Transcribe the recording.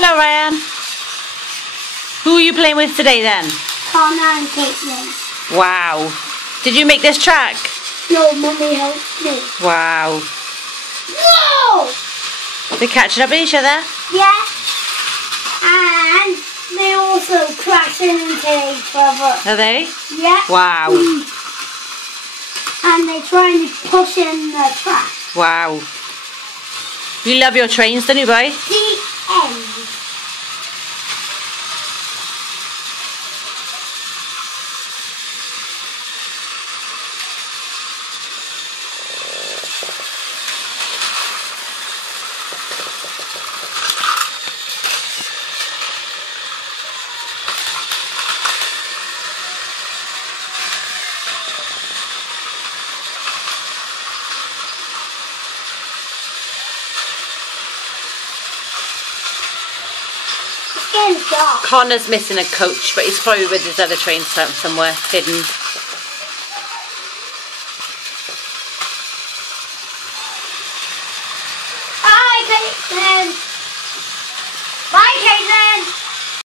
Hello, Ryan. Who are you playing with today then? Connor and Caitlin. Wow. Did you make this track? No, Mummy helped me. Wow. Whoa! They're catching up with each other? Yeah. And they're also crashing into each other. Are they? Yeah. Wow. And they're trying to push in the track. Wow. You love your trains, don't you, boy? The end. Connor's missing a coach, but he's probably with his other train somewhere hidden. Bye, Caitlin. Bye, Caitlin.